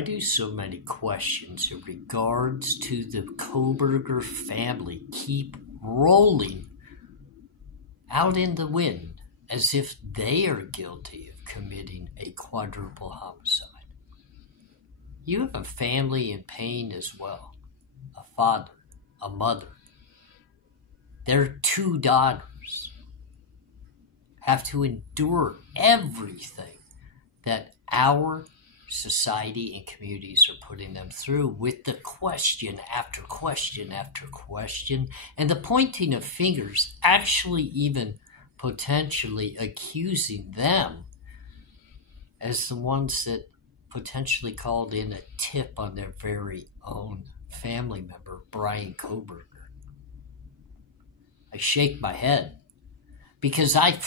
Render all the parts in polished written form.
Why do so many questions in regards to the Kohberger family keep rolling out in the wind as if they are guilty of committing a quadruple homicide? You have a family in pain as well. A father, a mother. Their 2 daughters have to endure everything that our society and communities are putting them through, with the question after question after question, and the pointing of fingers, actually even potentially accusing them as the ones that potentially called in a tip on their very own family member, Brian Kohberger. I shake my head because I get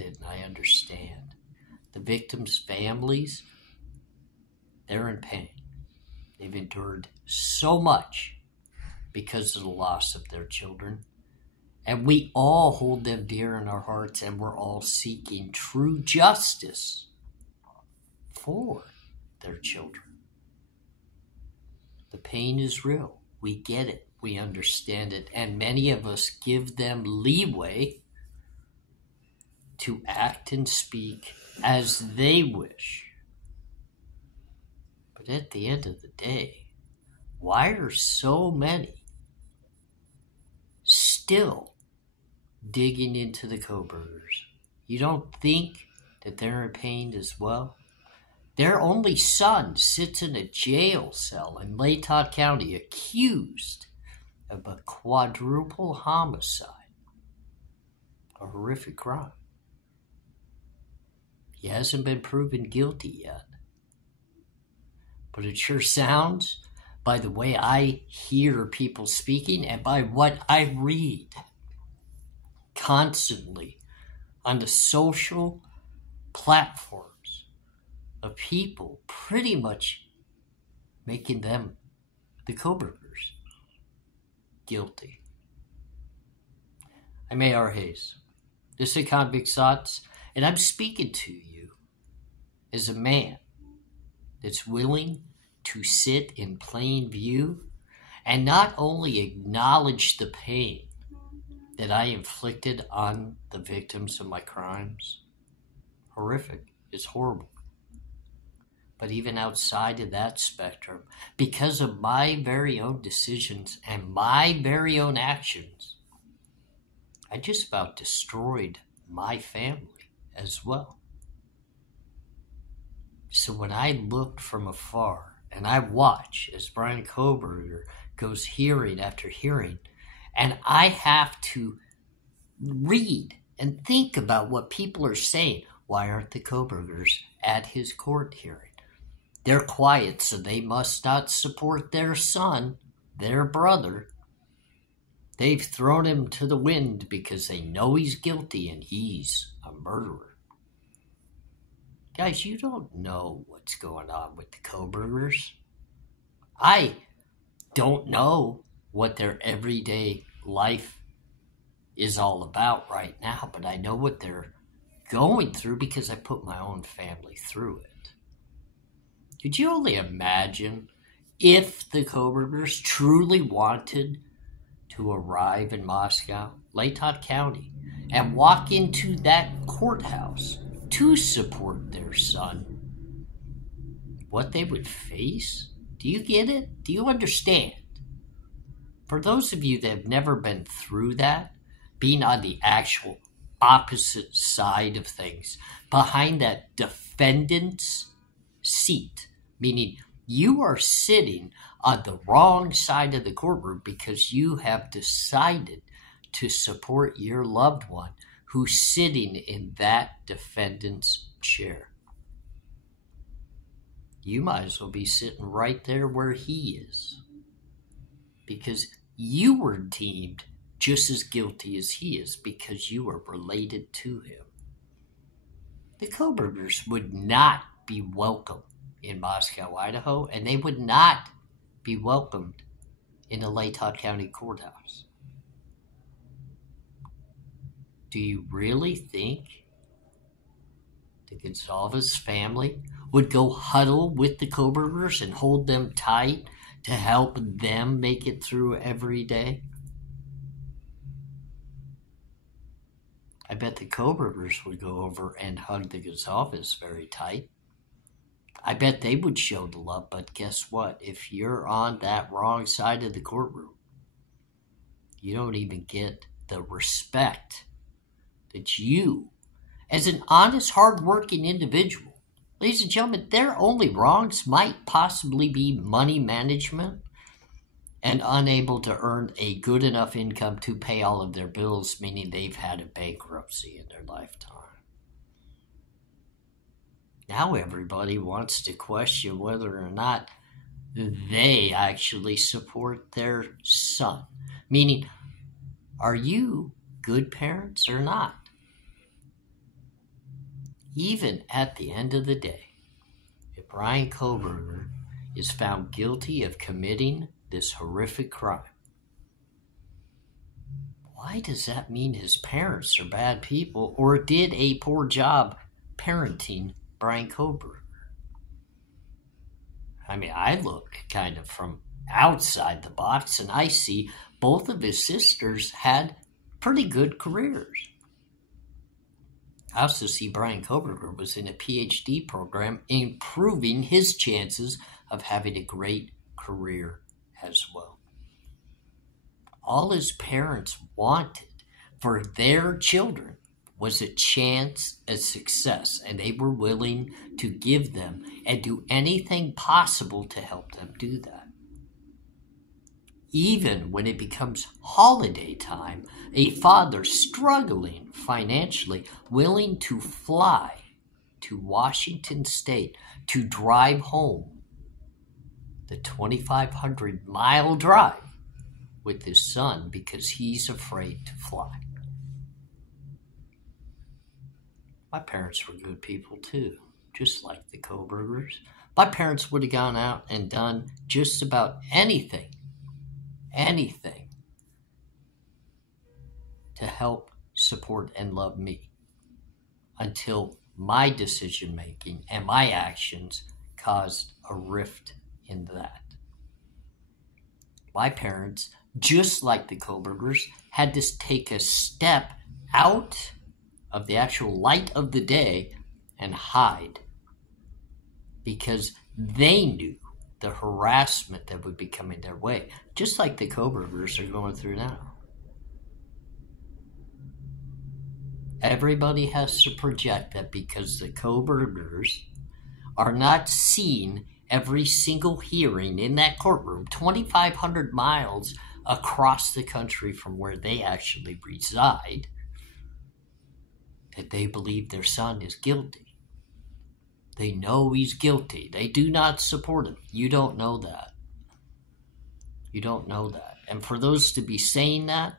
it and I understand. The victims' families, they're in pain. They've endured so much because of the loss of their children. And we all hold them dear in our hearts, and we're all seeking true justice for their children. The pain is real. We get it. We understand it. And many of us give them leeway to act and speak as they wish. But at the end of the day, why are so many still digging into the Kohbergers? You don't think that they're in pain as well? Their only son sits in a jail cell in Latah County accused of a quadruple homicide, a horrific crime. He hasn't been proven guilty yet. But it sure sounds, by the way I hear people speaking and by what I read constantly on the social platforms, of people pretty much making them, the Kohbergers, guilty. I'm ARHayes. This is Convict Thoughts, and I'm speaking to you as a man that's willing to sit in plain view and not only acknowledge the pain that I inflicted on the victims of my crimes. Horrific. It's horrible. But even outside of that spectrum, because of my very own decisions and my very own actions, I just about destroyed my family as well. So when I looked from afar and I watch as Brian Kohberger goes hearing after hearing, and I have to read and think about what people are saying. Why aren't the Kohbergers at his court hearing? They're quiet, so they must not support their son, their brother. They've thrown him to the wind because they know he's guilty and he's a murderer. Guys, you don't know what's going on with the Kohbergers. I don't know what their everyday life is all about right now, but I know what they're going through because I put my own family through it. Could you only imagine if the Kohbergers truly wanted to arrive in Moscow, Latah County, and walk into that courthouse to support their son, what they would face? Do you get it? Do you understand? For those of you that have never been through that, being on the actual opposite side of things, behind that defendant's seat, meaning you are sitting on the wrong side of the courtroom because you have decided to support your loved one who's sitting in that defendant's chair. You might as well be sitting right there where he is, because you were deemed just as guilty as he is because you are related to him. The Kohbergers would not be welcome in Moscow, Idaho, and they would not be welcomed in the Latah County courthouse. Do you really think the Gonsalves family would go huddle with the Kohbergers and hold them tight to help them make it through every day? I bet the Kohbergers would go over and hug the Gonzalez very tight. I bet they would show the love, but guess what? If you're on that wrong side of the courtroom, you don't even get the respect that you, as an honest, hard-working individual, ladies and gentlemen, their only wrongs might possibly be money management and unable to earn a good enough income to pay all of their bills, meaning they've had a bankruptcy in their lifetime. Now everybody wants to question whether or not they actually support their son. Meaning, are you good parents or not? Even at the end of the day, if Bryan Kohberger is found guilty of committing this horrific crime, why does that mean his parents are bad people or did a poor job parenting Bryan Kohberger? I mean, I look kind of from outside the box and I see both of his sisters had pretty good careers. I also see Bryan Kohberger was in a PhD program, improving his chances of having a great career as well. All his parents wanted for their children was a chance at success, and they were willing to give them and do anything possible to help them do that. Even when it becomes holiday time, a father struggling financially, willing to fly to Washington State to drive home the 2,500-mile drive with his son because he's afraid to fly. My parents were good people too, just like the Kohbergers. My parents would have gone out and done just about anything to help, support, and love me until my decision making and my actions caused a rift in that. My parents, just like the Kohbergers, had to take a step out of the actual light of the day and hide because they knew the harassment that would be coming their way, just like the Kohbergers are going through now. Everybody has to project that because the Kohbergers are not seen every single hearing in that courtroom, 2,500 miles across the country from where they actually reside, that they believe their son is guilty. They know he's guilty. They do not support him. You don't know that. You don't know that. And for those to be saying that,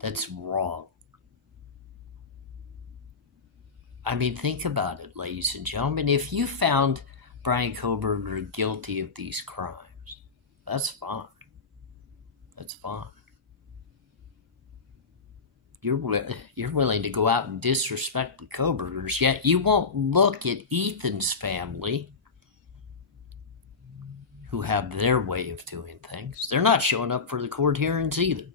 that's wrong. I mean, think about it, ladies and gentlemen. If you found Bryan Kohberger guilty of these crimes, that's fine. That's fine. You're willing to go out and disrespect the Kohbergers, yet you won't look at Ethan's family, who have their way of doing things. They're not showing up for the court hearings either.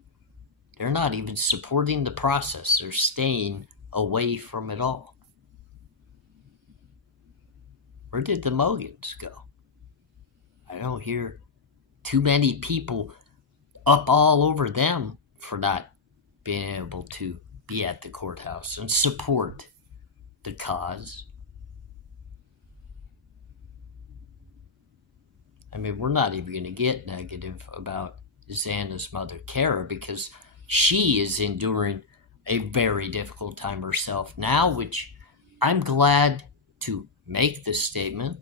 They're not even supporting the process. They're staying away from it all. Where did the Mogans go? I don't hear too many people up all over them for not being able to be at the courthouse and support the cause. I mean, we're not even going to get negative about Xana's mother, Kara, because she is enduring a very difficult time herself now, which I'm glad to make this statement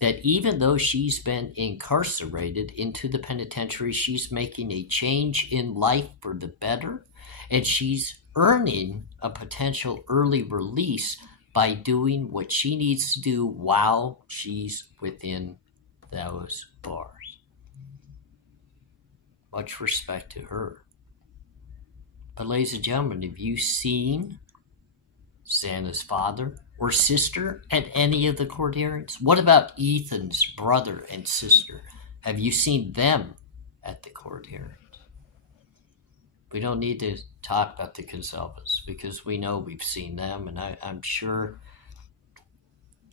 that even though she's been incarcerated into the penitentiary, she's making a change in life for the better, and she's earning a potential early release by doing what she needs to do while she's within those bars. Much respect to her. But ladies and gentlemen, have you seen Xana's father or sister at any of the court hearings? What about Ethan's brother and sister? Have you seen them at the court hearings? We don't need to talk about the Casalvas because we know we've seen them, and I'm sure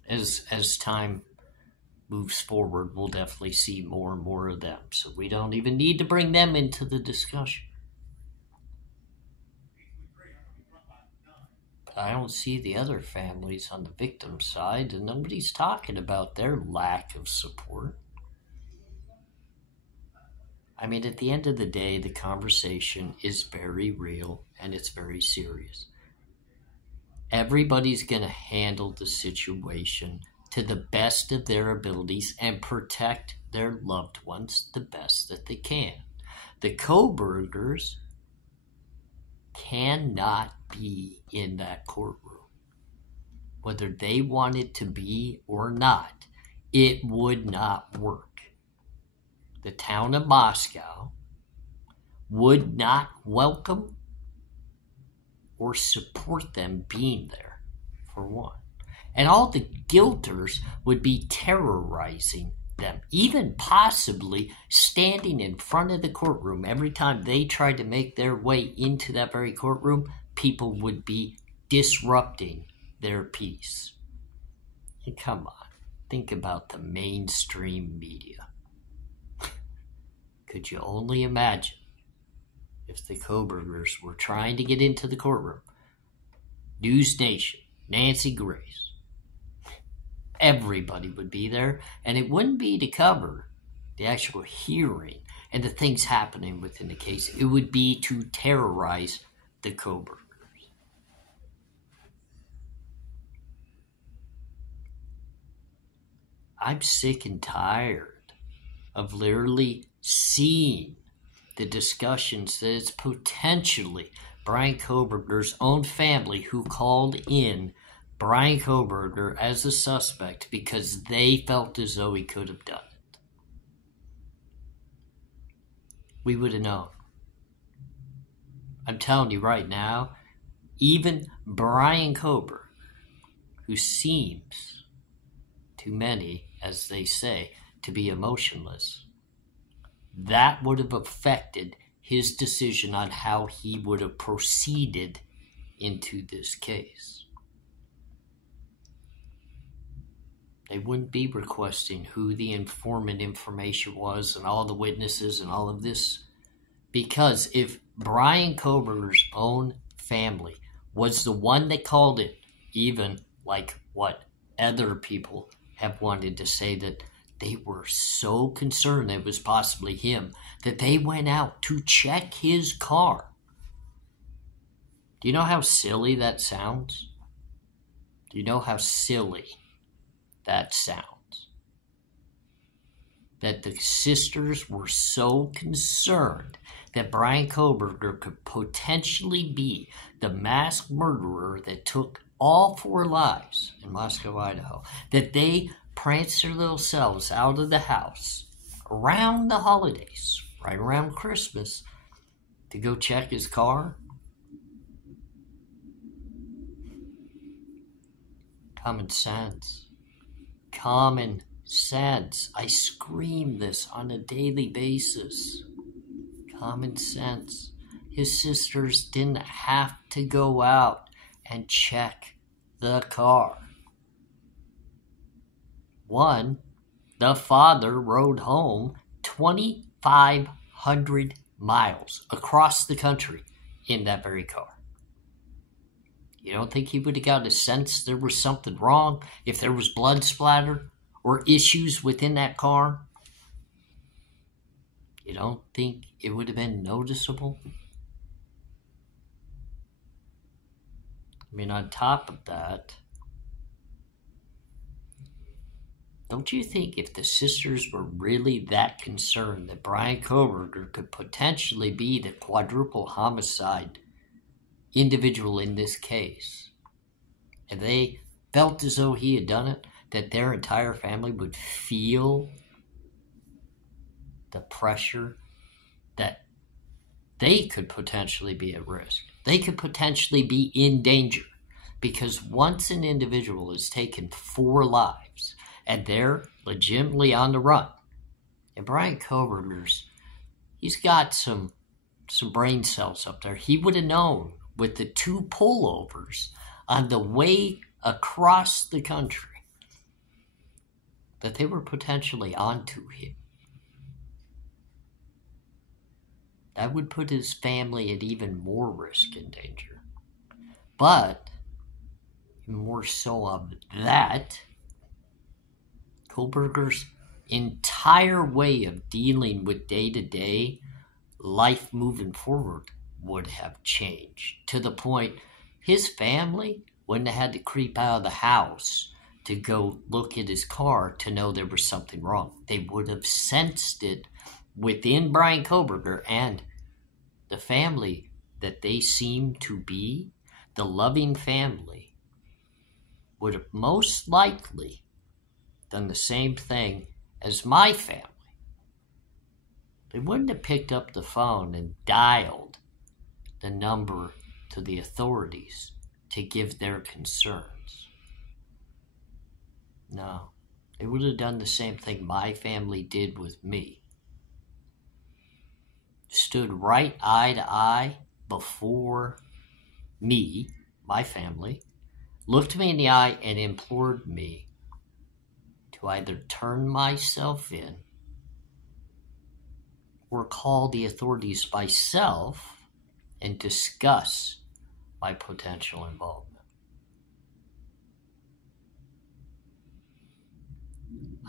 as time moves forward, we'll definitely see more and more of them. So we don't even need to bring them into the discussion. But I don't see the other families on the victim side, and nobody's talking about their lack of support. I mean, at the end of the day, the conversation is very real and it's very serious. Everybody's going to handle the situation to the best of their abilities and protect their loved ones the best that they can. The Kohbergers cannot be in that courtroom. Whether they wanted to be or not, it would not work. The town of Moscow would not welcome or support them being there, for one. And all the guilters would be terrorizing them, even possibly standing in front of the courtroom. Every time they tried to make their way into that very courtroom, people would be disrupting their peace. And come on, think about the mainstream media. Could you only imagine if the Kohbergers were trying to get into the courtroom? News Nation, Nancy Grace, everybody would be there, and it wouldn't be to cover the actual hearing and the things happening within the case. It would be to terrorize the Kohbergers. I'm sick and tired of literally seeing the discussions that it's potentially Brian Kohberger's own family who called in Brian Kohberger as a suspect because they felt as though he could have done it. We would have known. I'm telling you right now, even Brian Kohberger, who seems to many, as they say, to be emotionless, that would have affected his decision on how he would have proceeded into this case. They wouldn't be requesting who the informant information was and all the witnesses and all of this, because if Brian Kohberger's own family was the one that called it, even like what other people have wanted to say, that they were so concerned it was possibly him that they went out to check his car. Do you know how silly that sounds? Do you know how silly that sounds? That the sisters were so concerned that Brian Kohberger could potentially be the mass murderer that took all 4 lives in Moscow, Idaho, that they pranced their little selves out of the house around the holidays, right around Christmas, to go check his car. Common sense. Common sense. I scream this on a daily basis. Common sense. His sisters didn't have to go out and check the car. One, the father rode home 2,500 miles across the country in that very car. You don't think he would have got a sense there was something wrong if there was blood splatter or issues within that car? You don't think it would have been noticeable? I mean, on top of that, don't you think if the sisters were really that concerned that Brian Kohberger could potentially be the quadruple homicide individual in this case, and they felt as though he had done it, that their entire family would feel the pressure that they could potentially be at risk? They could potentially be in danger. Because once an individual has taken 4 lives and they're legitimately on the run, and Brian Kohberger's, he's got some brain cells up there. He would have known with the 2 pullovers on the way across the country that they were potentially onto him. That would put his family at even more risk and danger. But more so of that, Kohberger's entire way of dealing with day-to-day life moving forward would have changed to the point his family wouldn't have had to creep out of the house to go look at his car to know there was something wrong. They would have sensed it within Brian Kohberger, and the family that they seem to be, the loving family, would have most likely done the same thing as my family. They wouldn't have picked up the phone and dialed the number to the authorities to give their concerns. No, they would have done the same thing my family did with me. Stood right eye to eye before me, my family, looked me in the eye and implored me to either turn myself in or call the authorities myself and discuss my potential involvement.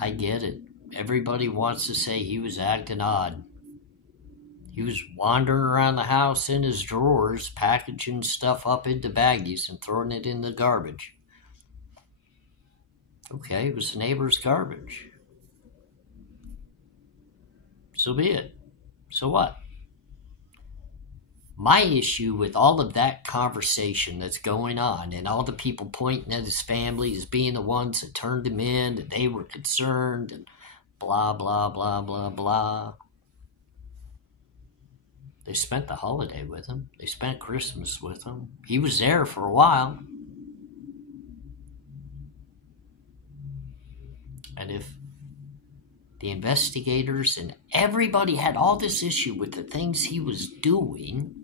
I get it. Everybody wants to say he was acting odd. He was wandering around the house in his drawers, packaging stuff up into baggies and throwing it in the garbage. Okay, it was the neighbor's garbage. So be it. So what? My issue with all of that conversation that's going on and all the people pointing at his family as being the ones that turned him in, that they were concerned and blah, blah, blah, blah, blah. They spent the holiday with him. They spent Christmas with him. He was there for a while. And if the investigators and everybody had all this issue with the things he was doing,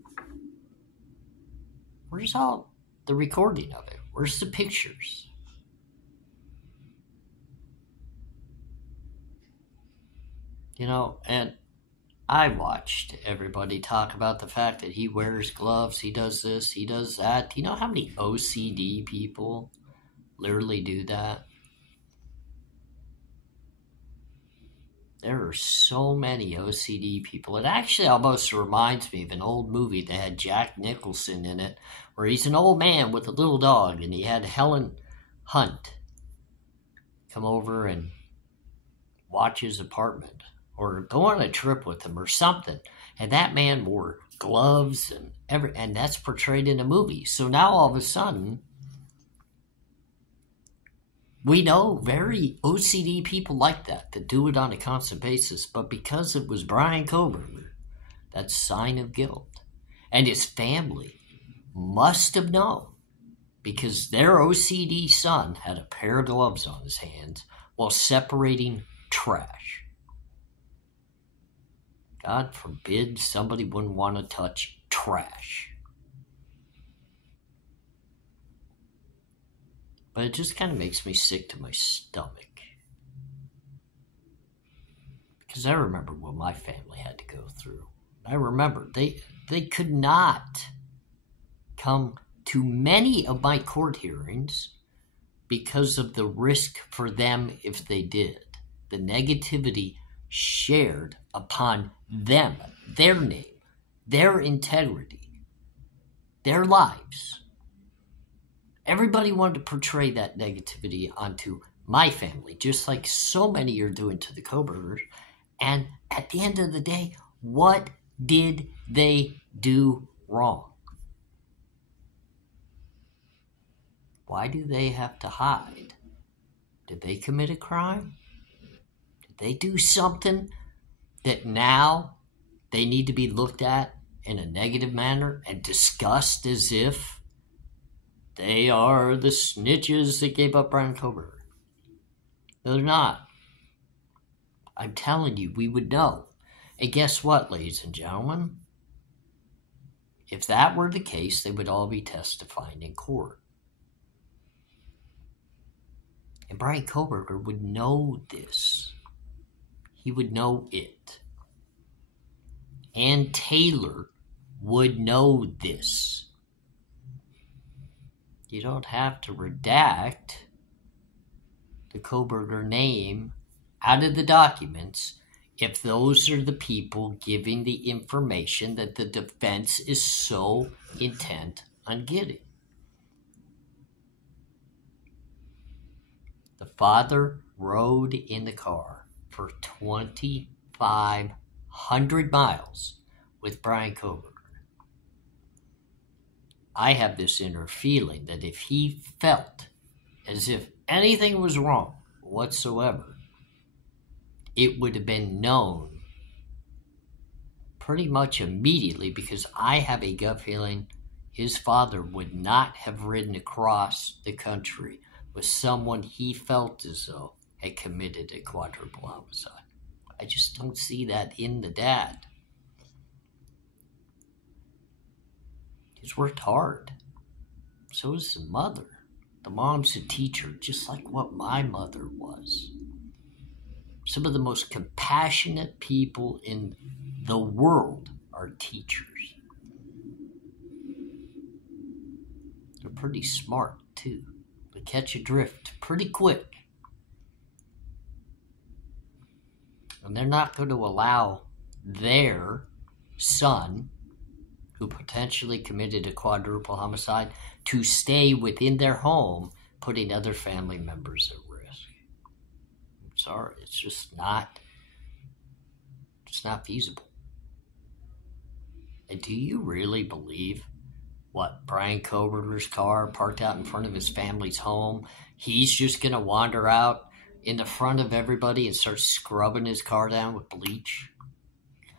where's all the recording of it? Where's the pictures? You know, and I watched everybody talk about the fact that he wears gloves, he does this, he does that. Do you know how many OCD people literally do that? There are so many OCD people. It actually almost reminds me of an old movie that had Jack Nicholson in it, where he's an old man with a little dog, and he had Helen Hunt come over and watch his apartment, or go on a trip with him, or something. And that man wore gloves and that's portrayed in a movie. So now all of a sudden, we know very OCD people like that do it on a constant basis. But because it was Brian Kohberger, that's a sign of guilt. And his family must have known, because their OCD son had a pair of gloves on his hands while separating trash. God forbid somebody wouldn't want to touch trash. But it just kind of makes me sick to my stomach. Because I remember what my family had to go through. I remember they could not come to many of my court hearings because of the risk for them if they did. The negativity shared upon them, their name, their integrity, their lives. Everybody wanted to portray that negativity onto my family, just like so many are doing to the Kohbergers. And at the end of the day, what did they do wrong? Why do they have to hide? Did they commit a crime? Did they do something that now they need to be looked at in a negative manner and discussed as if they are the snitches that gave up Brian Kohberger. No, they're not. I'm telling you, we would know. And guess what, ladies and gentlemen? If that were the case, they would all be testifying in court. And Brian Kohberger would know this. He would know it. And Taylor would know this. You don't have to redact the Kohberger name out of the documents if those are the people giving the information that the defense is so intent on getting. The father rode in the car for 2,500 miles with Brian Kohberger. I have this inner feeling that if he felt as if anything was wrong whatsoever, it would have been known pretty much immediately, because I have a gut feeling his father would not have ridden across the country with someone he felt as though had committed a quadruple homicide. I just don't see that in the dad. He's worked hard. So is the mother. The mom's a teacher, just like what my mother was. Some of the most compassionate people in the world are teachers. They're pretty smart, too. They catch a drift pretty quick. And they're not going to allow their son, who potentially committed a quadruple homicide, to stay within their home, putting other family members at risk. I'm sorry, it's just not feasible. And do you really believe what Brian Kohberger's car parked out in front of his family's home, he's just going to wander out in the front of everybody and start scrubbing his car down with bleach?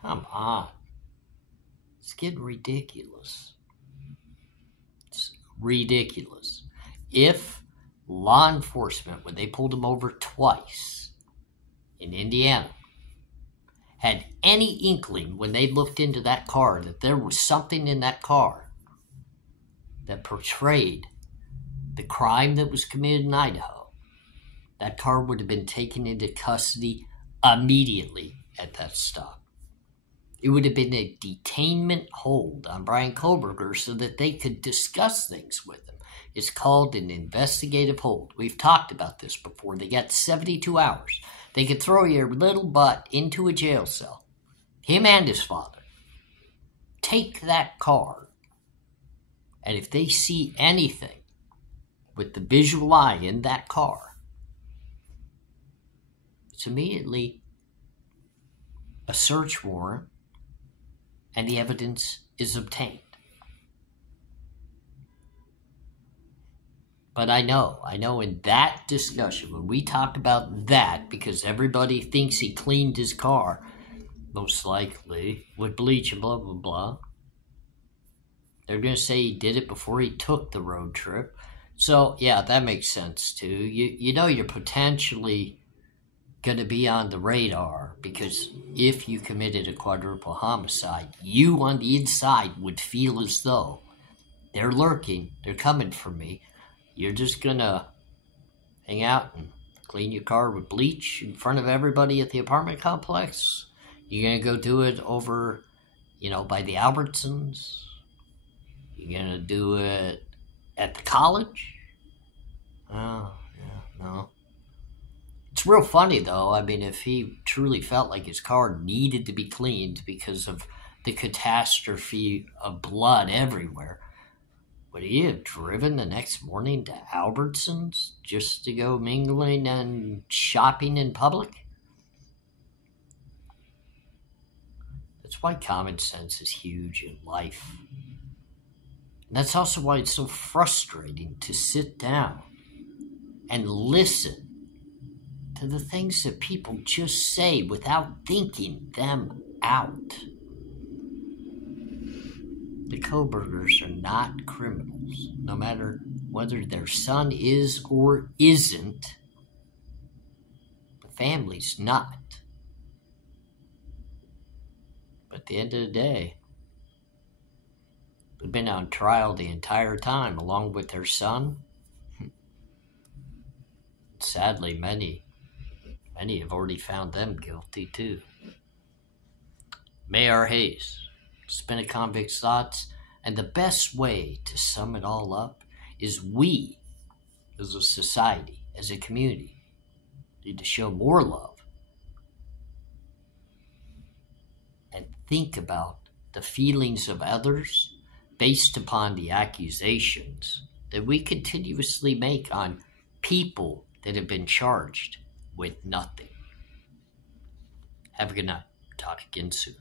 Come on. It's getting ridiculous. It's ridiculous. If law enforcement, when they pulled him over twice in Indiana, had any inkling when they looked into that car that there was something in that car that portrayed the crime that was committed in Idaho, that car would have been taken into custody immediately at that stop. It would have been a detainment hold on Brian Kohberger so that they could discuss things with him. It's called an investigative hold. We've talked about this before. They got 72 hours. They could throw your little butt into a jail cell, him and his father. Take that car, and if they see anything with the visual eye in that car, it's immediately a search warrant, and the evidence is obtained. But I know in that discussion, when we talk about that, because everybody thinks he cleaned his car, most likely, with bleach and blah, blah, blah, they're going to say he did it before he took the road trip. So, yeah, that makes sense, too. You know you're potentially going to be on the radar, because if you committed a quadruple homicide, you on the inside would feel as though they're lurking, they're coming for me. You're just going to hang out and clean your car with bleach in front of everybody at the apartment complex. You're going to go do it over, by the Albertsons. You're going to do it at the college. Oh, yeah, no. It's real funny, though. I mean, if he truly felt like his car needed to be cleaned because of the catastrophe of blood everywhere, would he have driven the next morning to Albertsons just to go mingling and shopping in public? That's why common sense is huge in life. And that's also why it's so frustrating to sit down and listen to the things that people just say without thinking them out. The Kohbergers are not criminals, no matter whether their son is or isn't. The family's not. But at the end of the day, they've been on trial the entire time, along with their son. Sadly, many have already found them guilty too. ARHayes, it's been Convict's Thoughts, and the best way to sum it all up is we, as a society, as a community, need to show more love and think about the feelings of others based upon the accusations that we continuously make on people that have been charged with nothing. Have a good night. Talk again soon.